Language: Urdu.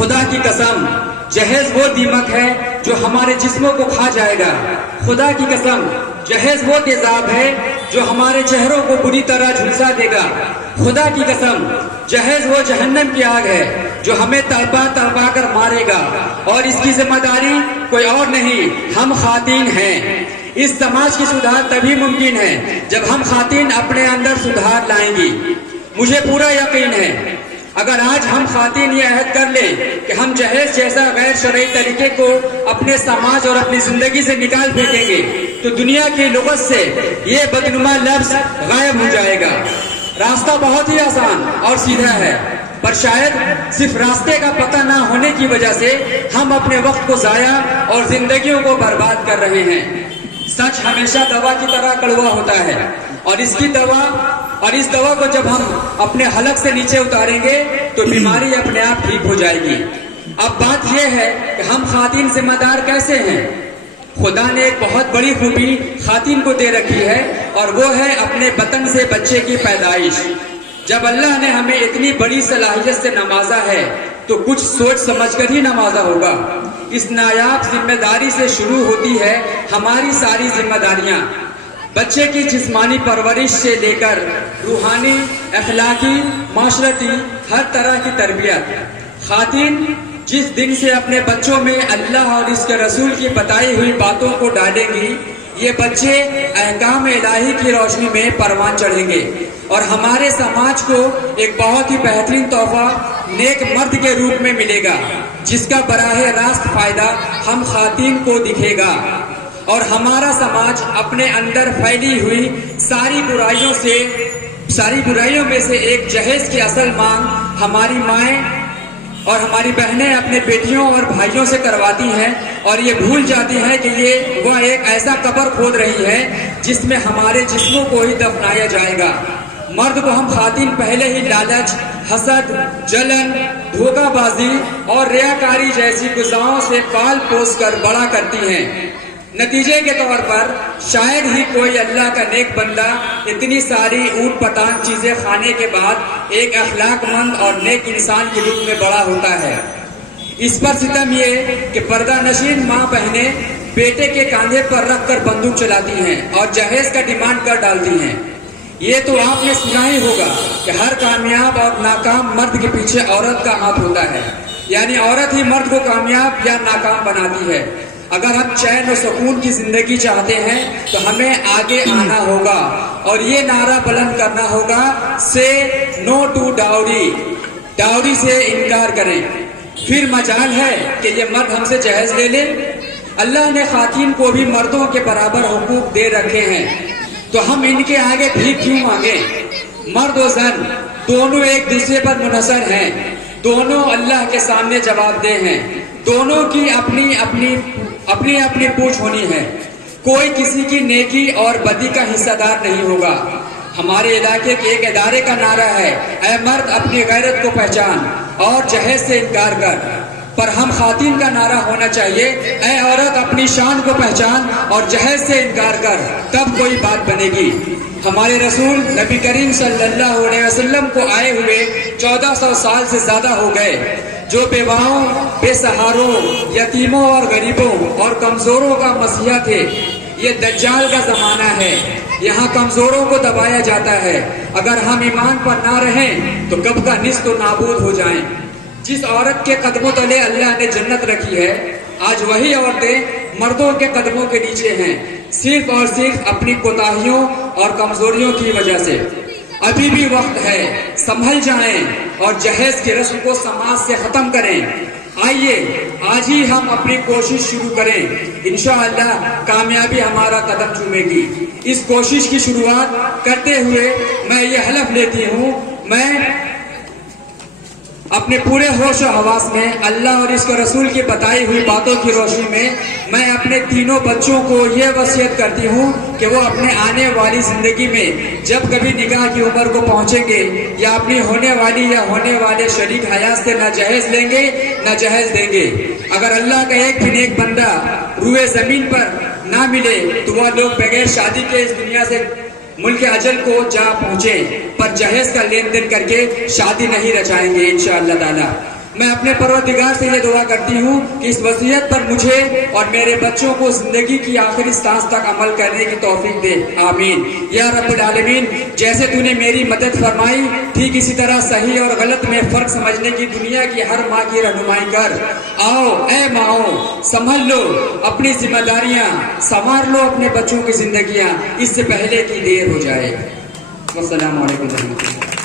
خدا کی قسم جہیز وہ دیمک ہے جو ہمارے جسموں کو کھا جائے گا. خدا کی قسم جہیز وہ تیزاب ہے جو ہمارے چہروں کو بری طرح جھلسا دے گا. خدا کی قسم جہیز وہ جہنم کی آگ ہے جو ہمیں تڑپا تڑپا کر مارے گا، اور اس کی ذمہ داری کوئی اور نہیں، ہم خواتین ہیں. اس سماج کی سدھار تبھی ممکن ہے جب ہم خواتین اپنے اندر سدھار لائیں گی. مجھے پورا یقین ہے اگر آج ہم خواتین یہ عہد کر لیں کہ ہم جہیز جیسا غیر شرعی طریقے کو اپنے سماج اور اپنی زندگی سے نکال پھینکیں گے تو دنیا کی لغت سے یہ بدنما لفظ غائب ہو جائے گا. راستہ بہت ہی آسان اور سیدھا ہے، پر شاید صرف راستے کا پتہ نہ ہونے کی وجہ سے ہم اپنے وقت کو ضائع اور زندگیوں کو برباد کر رہے ہیں. سچ ہمیشہ دوا کی طرح کڑوا ہوتا ہے، اور اس دوا کو جب ہم اپنے حلق سے نیچے اتاریں گے تو بیماری اپنے آپ ٹھیک ہو جائے گی. اب بات یہ ہے کہ ہم خواتین ذمہ دار کیسے ہیں؟ خدا نے ایک بہت بڑی خوبی خواتین کو دے رکھی ہے، اور وہ ہے اپنے بطن سے بچے کی پیدائش. جب اللہ نے ہمیں اتنی بڑی صلاحیت سے نوازا ہے تو کچھ سوچ سمجھ کر ہی نوازا ہوگا. اس نایاب ذمہ داری سے شروع ہوتی ہے ہماری ساری ذمہ داریاں. بچے کی جسمانی پرورش سے لے کر روحانی، اخلاقی، معاشرتی ہر طرح کی تربیت. خواتین جس دن سے اپنے بچوں میں اللہ اور اس کے رسول کی بتائی ہوئی باتوں کو ڈالیں گی، یہ بچے احکام الہی کی روشنی میں پروان چڑھیں گے، اور ہمارے سماج کو ایک بہت ہی بہترین تحفہ نیک مرد کے روپ میں ملے گا، جس کا براہ راست فائدہ ہم خواتین کو دکھے گا. اور ہمارا سماج اپنے اندر پھیلی ہوئی ساری برائیوں میں سے ایک جہیز کی اصل مانگ ہماری مائیں اور ہماری بہنیں اپنے بیٹیوں اور بھائیوں سے کرواتی ہیں، اور یہ بھول جاتی ہیں کہ وہ ایک ایسا قبر کھود رہی ہے جس میں ہمارے جسموں کو ہی دفنایا جائے گا. مرد کو ہم خواتین پہلے ہی لالچ، حسد، جلن، دھوکہ بازی اور ریاکاری جیسی غذاؤں سے پال پوس کر بڑا کرتی ہیں. نتیجے کے طور پر شاید ہی کوئی اللہ کا نیک بندہ اتنی ساری اوٹ پٹانگ چیزیں کھانے کے بعد ایک اخلاق مند اور نیک انسان کے روپ میں بڑا ہوتا ہے. اس پر ستم یہ کہ پردہ نشین ماں بہنیں بیٹے کے کاندھے پر رکھ کر بندوق چلاتی ہیں اور جہیز کا ڈیمانڈ کر ڈالتی ہیں. یہ تو آپ نے سنا ہی ہوگا کہ ہر کامیاب اور ناکام مرد کے پیچھے عورت کا ہاتھ ہوتا ہے، یعنی عورت ہی مرد کو کامیاب یا ناکام بناتی ہے. اگر ہم چین و سکون کی زندگی چاہتے ہیں تو ہمیں آگے آنا ہوگا اور یہ نعرہ بلند کرنا ہوگا، سے نو ٹو ڈاوری، ڈاوری سے انکار کریں. پھر مجال ہے کہ یہ مرد ہم سے جہیز لے لیں. اللہ نے خواتین کو بھی مردوں کے برابر حقوق دے رکھے ہیں، تو ہم ان کے آگے بھیک کیوں مانگیں؟ مرد و زن دونوں ایک دوسرے پر منحصر ہیں، دونوں اللہ کے سامنے جواب دہ ہیں، دونوں کی اپنی اپنی پوچھ ہونی ہے. کوئی کسی کی نیکی اور بدی کا حصہ دار نہیں ہوگا. ہمارے علاقے کے ایک ادارے کا نعرہ ہے، اے مرد اپنی غیرت کو پہچان اور جہیز سے انکار کر. پر ہم خواتین کا نعرہ ہونا چاہیے، اے عورت اپنی شان کو پہچان اور جہیز سے انکار کر، تب کوئی بات بنے گی. ہمارے رسول نبی کریم صلی اللہ علیہ وسلم کو آئے ہوئے 1400 سال سے زیادہ ہو گئے. جو بیواؤں، بے سہاروں، یتیموں اور غریبوں اور کمزوروں کا مسیحا تھے. یہ دجال کا زمانہ ہے، یہاں کمزوروں کو دبایا جاتا ہے. اگر ہم ایمان پر نہ رہیں تو کب کا نصف و نابود ہو جائیں. جس عورت کے قدموں تلے اللہ نے جنت رکھی ہے، آج وہی عورتیں مردوں کے قدموں کے نیچے ہیں، صرف اور صرف اپنی کوتاہیوں اور کمزوریوں کی وجہ سے. ابھی بھی وقت ہے، سنبھل جائیں اور جہیز کی رسم کو سماج سے ختم کریں. آئیے آج ہی ہم اپنی کوشش شروع کریں، انشاءاللہ کامیابی ہمارا قدم چومے گی. اس کوشش کی شروعات کرتے ہوئے میں یہ حلف لیتی ہوں، میں اپنے پورے ہوش و حواس میں اللہ اور اس کے رسول کی بتائی ہوئی باتوں کی روشنی میں اپنے تینوں بچوں کو یہ وصیت کرتی ہوں کہ وہ اپنے آنے والی زندگی میں جب کبھی نکاح کی عمر کو پہنچیں گے یا اپنی ہونے والی یا ہونے والے شریک حیات سے نہ جہیز لیں گے نہ جہیز دیں گے. اگر اللہ کا ایک بھی نیک بندہ روئے زمین پر نہ ملے تو وہ لوگ بغیر شادی کے اس دنیا سے ملک اجل کو جا پہنچے، پر جہیز کا لین دین کر کے شادی نہیں رچائیں گے انشاءاللہ تعالی. میں اپنے پروردگار سے یہ دعا کرتی ہوں کہ اس وصیت پر مجھے اور میرے بچوں کو زندگی کی آخری سانس تک عمل کرنے کی توفیق دے، آمین یا رب العالمین۔ جیسے تو نے میری مدد فرمائی، ٹھیک اسی طرح صحیح اور غلط میں فرق سمجھنے کی دنیا کی ہر ماں کی رہنمائی کر۔ آؤ اے ماؤں، سنبھل لو اپنی ذمہ داریاں، سنوار لو اپنے بچوں کی زندگیاں، اس سے پہلے کہ دیر ہو جائے۔ والسلام علیکم ورحمۃ اللہ۔